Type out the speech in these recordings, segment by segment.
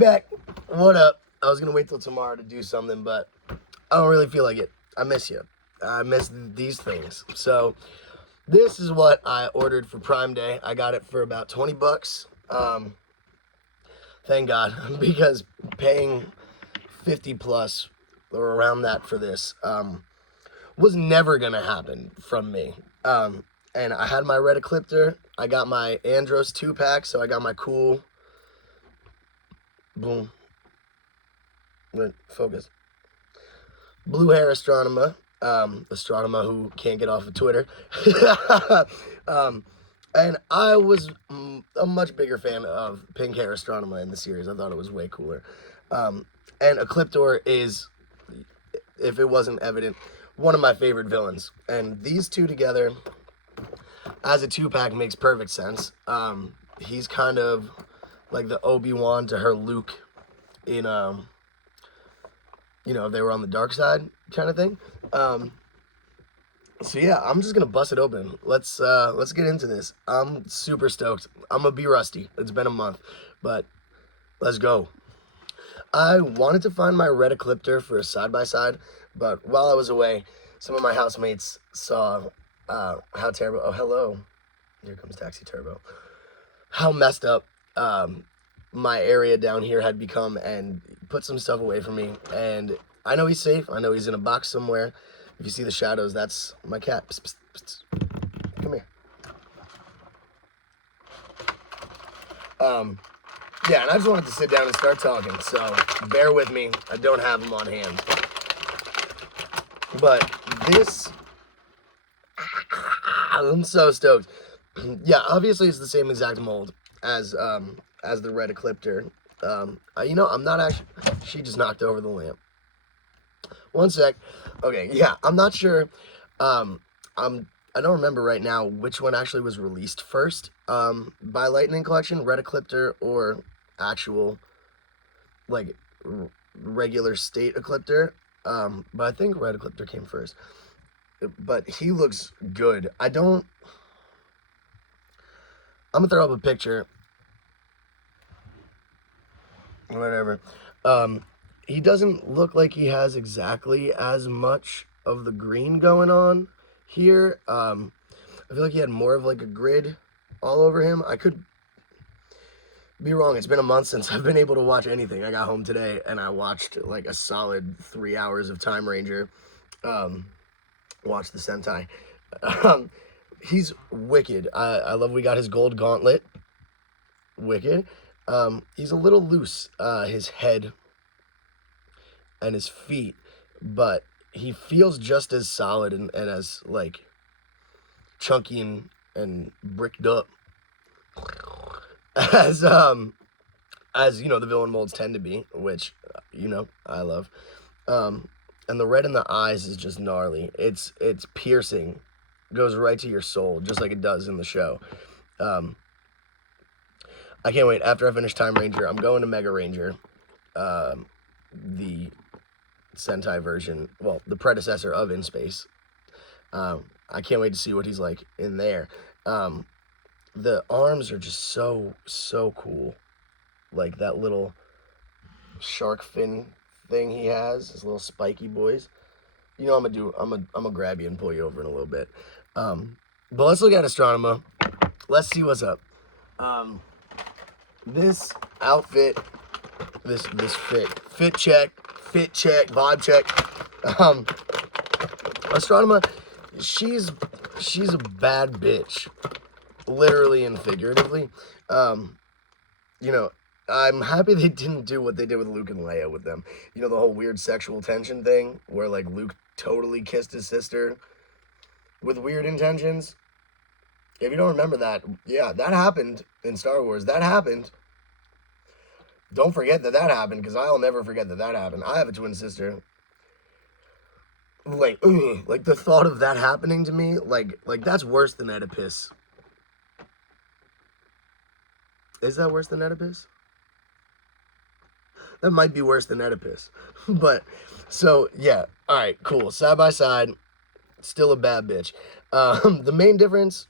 back. What up? I was gonna wait till tomorrow to do something, but I don't really feel like it. I miss you. I miss these things. So this is what I ordered for Prime Day. I got it for about 20 bucks. Thank God, because paying 50 plus or around that for this was never gonna happen from me. And I had my red ecliptor. I got my Andros 2-pack, so I got my cool. Boom. Wait, focus. Blue hair astronomer. Astronomer who can't get off of Twitter. And I was a much bigger fan of pink hair astronomer in the series. I thought it was way cooler. And Ecliptor is, if it wasn't evident, one of my favorite villains. And these two together as a 2-pack makes perfect sense. He's kind of like the Obi-Wan to her Luke in, you know, they were on the dark side kind of thing. So yeah, I'm just gonna bust it open. Let's get into this. I'm super stoked. I'm gonna be rusty. It's been a month, but let's go. I wanted to find my red ecliptor for a side-by-side, but while I was away, some of my housemates saw how terrible. Oh, hello. Here comes Taxi Turbo. How messed up my area down here had become, and put some stuff away from me. And I know he's safe. I know he's in a box somewhere. If you see the shadows, that's my cat. Psst, psst, psst. Come here. Yeah, and I just wanted to sit down and start talking, so bear with me. I don't have them on hand. But this, I'm so stoked. Yeah, obviously it's the same exact mold as the red ecliptor. You know, I'm not actually. She just knocked over the lamp. One sec. Okay, yeah, I'm not sure. I don't remember right now which one actually was released first. By Lightning Collection, red ecliptor or actual like regular state ecliptor. But I think red ecliptor came first. But he looks good. I'm gonna throw up a picture. Whatever. He doesn't look like he has exactly as much of the green going on here. I feel like he had more of like a grid all over him. I could be wrong. It's been a month since I've been able to watch anything. I got home today and I watched like a solid 3 hours of Time Ranger. Watched the Sentai. He's wicked. I love we got his gold gauntlet. Wicked. He's a little loose, his head and his feet, but he feels just as solid and as like chunky and bricked up as you know the villain molds tend to be, which you know I love. And the red in the eyes is just gnarly. It's piercing, goes right to your soul, just like it does in the show. I can't wait. After I finish Time Ranger, I'm going to Mega Ranger, the Sentai version, well, the predecessor of In Space. I can't wait to see what he's like in there. The arms are just so cool. Like that little shark fin thing he has, his little spiky boys. You know I'm gonna grab you and pull you over in a little bit. But let's look at Astronomer. Let's see what's up. This outfit, this fit check, vibe check. Astronomer, she's a bad bitch, literally and figuratively. You know, I'm happy they didn't do what they did with Luke and Leia with them. You know, the whole weird sexual tension thing where like Luke totally kissed his sister with weird intentions. If you don't remember that, yeah, that happened in Star Wars. That happened. Don't forget that happened, because I'll never forget that happened. I have a twin sister. Like the thought of that happening to me, like that's worse than Oedipus. Is that worse than Oedipus? That might be worse than Oedipus. But, so, yeah. Alright, cool. Side by side, still a bad bitch. The main difference,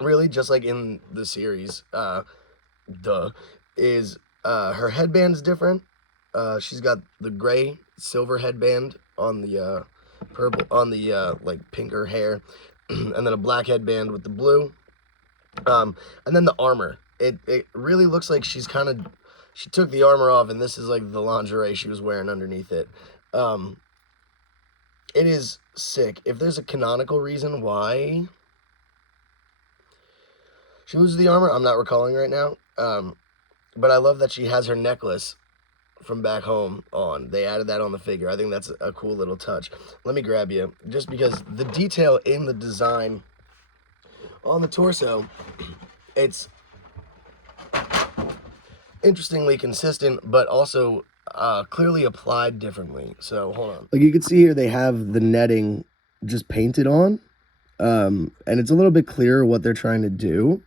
really, just like in the series, is Her headband's different. She's got the gray silver headband on the purple on the like pinker hair, and then a black headband with the blue. And then the armor. It really looks like she took the armor off, and this is like the lingerie she was wearing underneath it. It is sick. If there's a canonical reason why she loses the armor, I'm not recalling right now. But I love that she has her necklace from back home on. They added that on the figure. I think that's a cool little touch. Let me grab you, just because the detail in the design on the torso, it's interestingly consistent, but also clearly applied differently. So hold on. Like you can see here, they have the netting just painted on, and it's a little bit clearer what they're trying to do.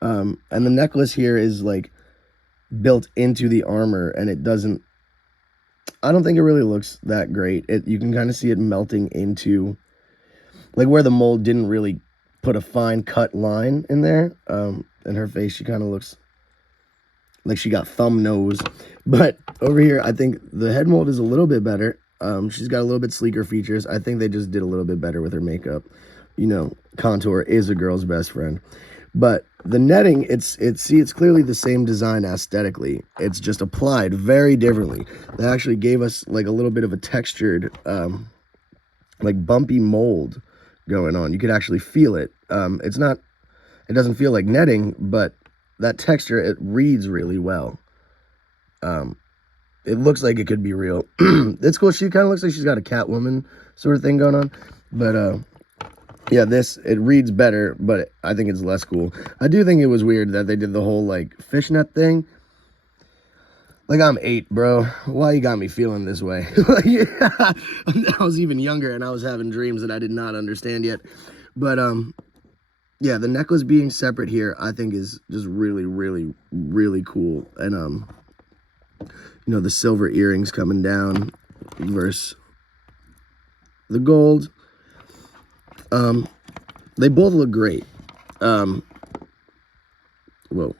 And the necklace here is like built into the armor, and it doesn't, I don't think it really looks that great. You can kind of see it melting into, like where the mold didn't really put a fine cut line in there. And her face, she kind of looks like she got thumb nose. But over here, I think the head mold is a little bit better. She's got a little bit sleeker features. I think they just did a little bit better with her makeup. You know, contour is a girl's best friend. But the netting, it's clearly the same design aesthetically. It's just applied very differently. They actually gave us like a little bit of a textured, like bumpy mold going on. You could actually feel it. It doesn't feel like netting, but that texture, it reads really well. It looks like it could be real. It's cool. She kind of looks like she's got a Catwoman sort of thing going on. But yeah, it reads better, but I think it's less cool. I do think it was weird that they did the whole like fishnet thing. Like, I'm 8, bro. Why you got me feeling this way? I was even younger and I was having dreams that I did not understand yet. But yeah, the necklace being separate here, I think is just really, really, really cool. And you know, the silver earrings coming down versus the gold. They both look great. Whoa,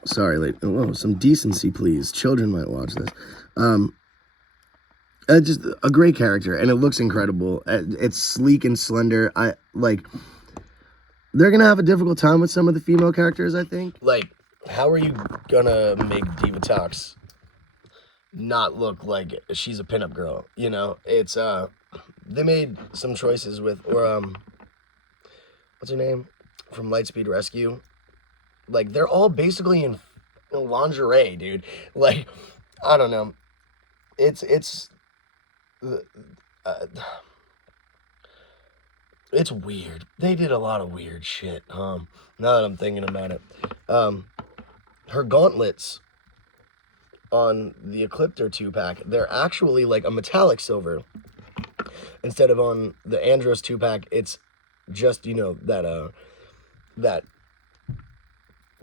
sorry, whoa, some decency, please. Children might watch this. Just a great character, and it looks incredible. It's sleek and slender. They're gonna have a difficult time with some of the female characters, I think. Like, how are you gonna make Divatox not look like she's a pinup girl? You know, it's they made some choices with, or what's her name from Lightspeed Rescue? Like, they're all basically in lingerie, dude. Like, I don't know. It's weird. They did a lot of weird shit. Now that I'm thinking about it, her gauntlets on the Ecliptor 2-pack, they're actually like a metallic silver. Instead of on the Andros 2-pack, it's just, you know, that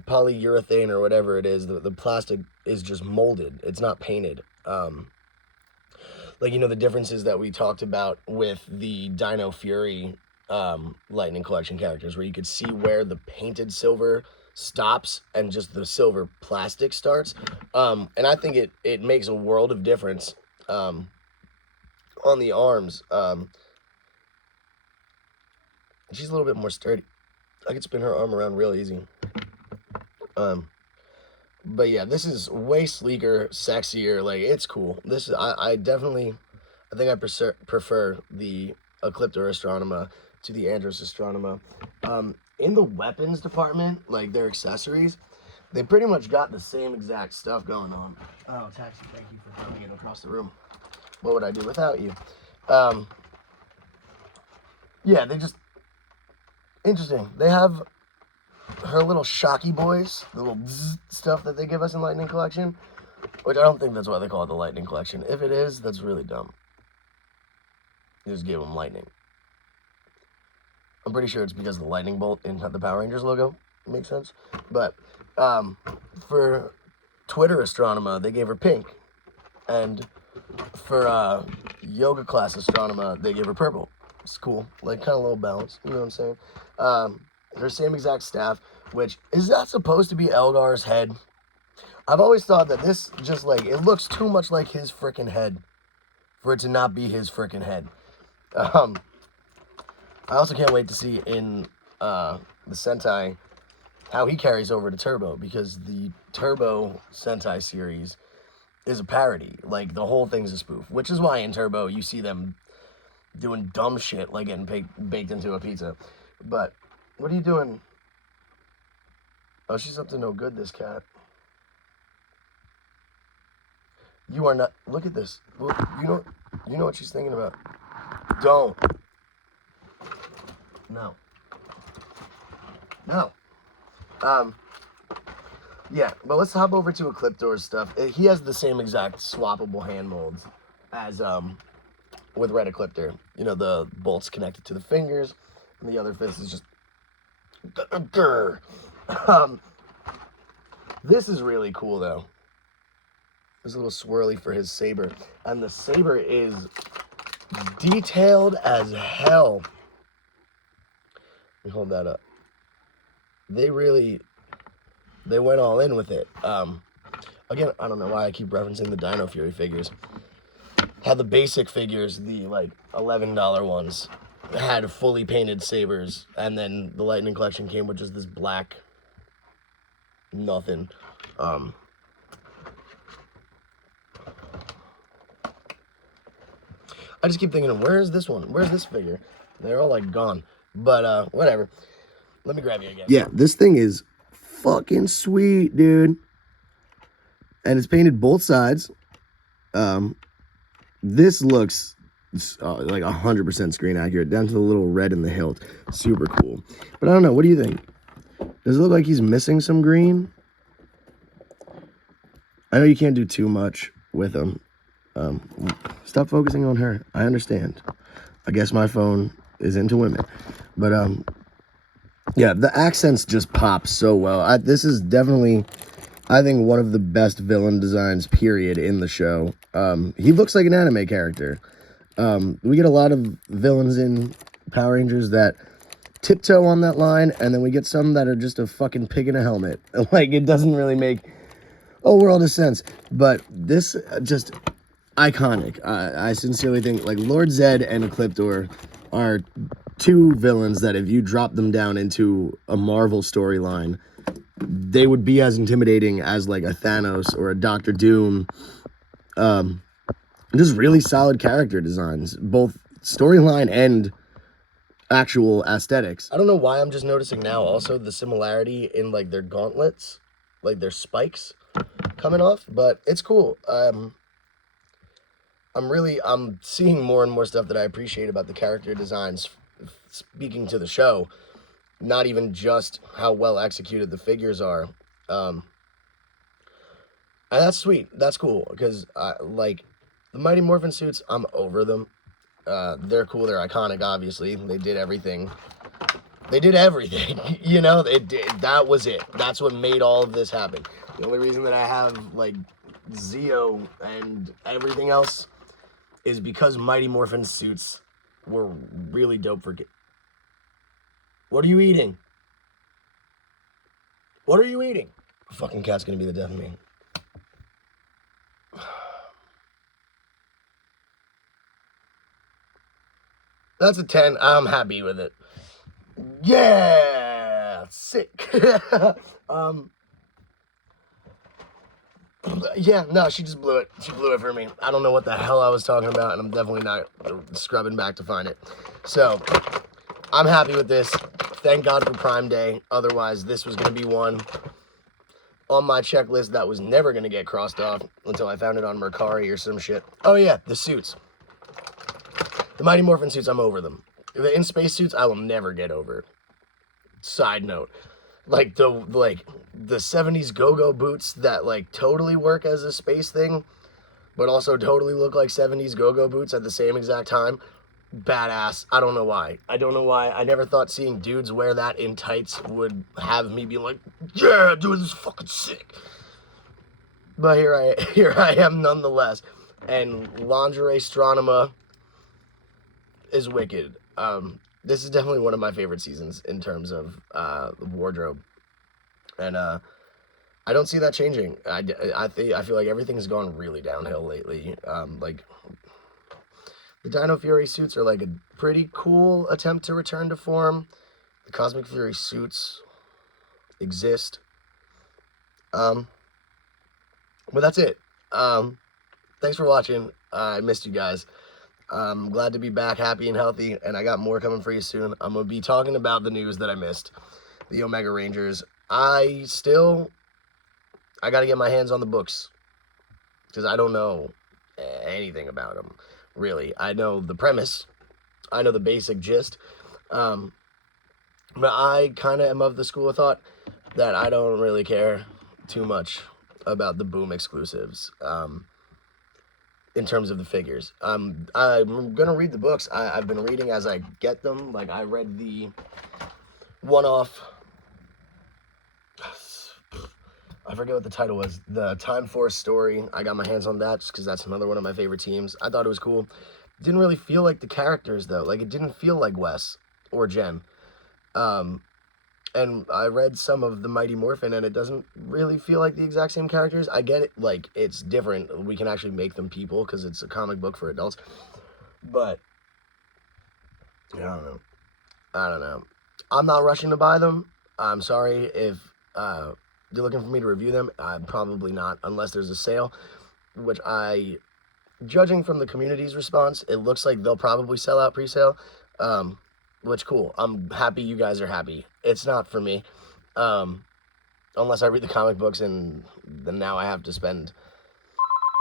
polyurethane or whatever it is. The plastic is just molded. It's not painted. Like, you know, the differences that we talked about with the Dino Fury Lightning Collection characters, where you could see where the painted silver stops and just the silver plastic starts. And I think it makes a world of difference on the arms. She's a little bit more sturdy. I could spin her arm around real easy. But yeah, this is way sleeker, sexier. Like, it's cool. This is, I think I prefer the Ecliptor Astronema to the Andros Astronema. In the weapons department, like their accessories, they pretty much got the same exact stuff going on. Oh, Taxi, thank you for throwing it across the room. What would I do without you? Yeah, they just, interesting. They have her little shocky boys, the little stuff that they give us in Lightning Collection, which I don't think that's why they call it the Lightning Collection. If it is, that's really dumb. You just give them lightning. I'm pretty sure it's because of the lightning bolt in the Power Rangers logo. Makes sense. But for Twitter Astronema, they gave her pink. And for yoga class Astronema, they gave her purple. It's cool. Like, kind of a little balance. You know what I'm saying? Her same exact staff, which, is that supposed to be Elgar's head? I've always thought that this just like, it looks too much like his freaking head for it to not be his freaking head. I also can't wait to see in the Sentai how he carries over to Turbo, because the Turbo Sentai series is a parody. Like, the whole thing's a spoof, which is why in Turbo you see them doing dumb shit like getting baked into a pizza. But what are you doing? Oh, she's up to no good, this cat. You are not. Look at this. Look, you know what she's thinking about. Don't. No. No. Yeah, but let's hop over to Ecliptor's stuff. He has the same exact swappable hand molds as with Red Ecliptor. You know, the bolts connected to the fingers, and the other fist is just. This is really cool though. There's a little swirly for his saber, and the saber is detailed as hell. Let me hold that up. They went all in with it. Again, I don't know why I keep referencing the Dino Fury figures. How the basic figures, the like $11 ones, had fully painted sabers, and then the Lightning Collection came with just this black nothing. I just keep thinking, where's this one? Where's this figure? They're all like gone. But whatever. Let me grab you again. Yeah, this thing is fucking sweet, dude. And it's painted both sides. This looks like 100% screen accurate, down to the little red in the hilt. Super cool. But I don't know, what do you think? Does it look like he's missing some green? I know you can't do too much with him. Stop focusing on her. I understand. I guess my phone is into women. But yeah, the accents just pop so well. This is definitely, I think, one of the best villain designs, period, in the show. He looks like an anime character. We get a lot of villains in Power Rangers that tiptoe on that line, and then we get some that are just a fucking pig in a helmet. Like, it doesn't really make a world of sense. But this, just iconic. I sincerely think, like, Lord Zed and Ecliptor are two villains that if you drop them down into a Marvel storyline, they would be as intimidating as like a Thanos or a Doctor Doom. Just really solid character designs, both storyline and actual aesthetics. I don't know why I'm just noticing now also the similarity in like their gauntlets, like their spikes coming off, but it's cool. I'm seeing more and more stuff that I appreciate about the character designs, speaking to the show, not even just how well executed the figures are. And that's sweet. That's cool, because like the Mighty Morphin suits, I'm over them. They're cool. They're iconic, obviously. They did everything. They did everything. You know, that was it. That's what made all of this happen. The only reason that I have like Zeo and everything else is because Mighty Morphin suits were really dope for kids. What are you eating? What are you eating? The fucking cat's gonna be the death of me. That's a 10. I'm happy with it. Yeah! Sick. Yeah, no, she just blew it. She blew it for me. I don't know what the hell I was talking about, and I'm definitely not scrubbing back to find it. So, I'm happy with this. Thank God for Prime Day. Otherwise, this was going to be one on my checklist that was never going to get crossed off until I found it on Mercari or some shit. Oh yeah, the suits. The Mighty Morphin suits, I'm over them. The in-space suits, I will never get over. Side note. Like the 70s go-go boots that like totally work as a space thing, but also totally look like 70s go-go boots at the same exact time. Badass. I don't know why. I never thought seeing dudes wear that in tights would have me be like, yeah, dude, this is fucking sick. But here I am nonetheless. And Lingerie Stronema is wicked. This is definitely one of my favorite seasons in terms of wardrobe. And I don't see that changing. I feel like everything's gone really downhill lately. Like the Dino Fury suits are like a pretty cool attempt to return to form. The Cosmic Fury suits exist. But that's it. Thanks for watching. I missed you guys. I'm glad to be back, happy and healthy, and I got more coming for you soon. I'm gonna be talking about the news that I missed, the Omega Rangers. I gotta get my hands on the books because I don't know anything about them, really. I know the premise, I know the basic gist, but I kind of am of the school of thought that I don't really care too much about the Boom exclusives. In terms of the figures, I'm gonna read the books. I've been reading as I get them. Like I read the one-off, I forget what the title was, the Time Force story. I got my hands on that just because that's another one of my favorite teams. I thought it was cool. Didn't really feel like the characters though. Like it didn't feel like Wes or Jen. And I read some of the Mighty Morphin, and it doesn't really feel like the exact same characters. I get it, like, it's different. We can actually make them people, because it's a comic book for adults. But, I don't know. I don't know. I'm not rushing to buy them. I'm sorry if you're looking for me to review them. I'm probably not, unless there's a sale, which judging from the community's response, it looks like they'll probably sell out pre-sale. Which cool. I'm happy you guys are happy. It's not for me. Unless I read the comic books and then now I have to spend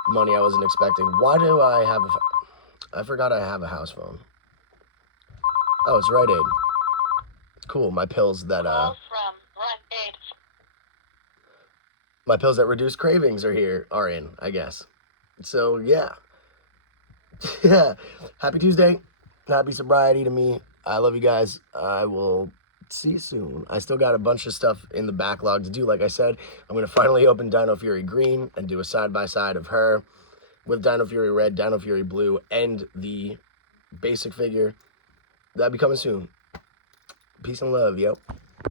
money I wasn't expecting. Why do I have I forgot I have a house phone. Oh, it's Rite Aid. Cool. My pills that my pills that reduce cravings are in, I guess. So yeah. Yeah. Happy Tuesday. Happy sobriety to me. I love you guys. I will see you soon. I still got a bunch of stuff in the backlog to do. Like I said, I'm going to finally open Dino Fury Green and do a side-by-side of her with Dino Fury Red, Dino Fury Blue, and the basic figure. That'll be coming soon. Peace and love, yo.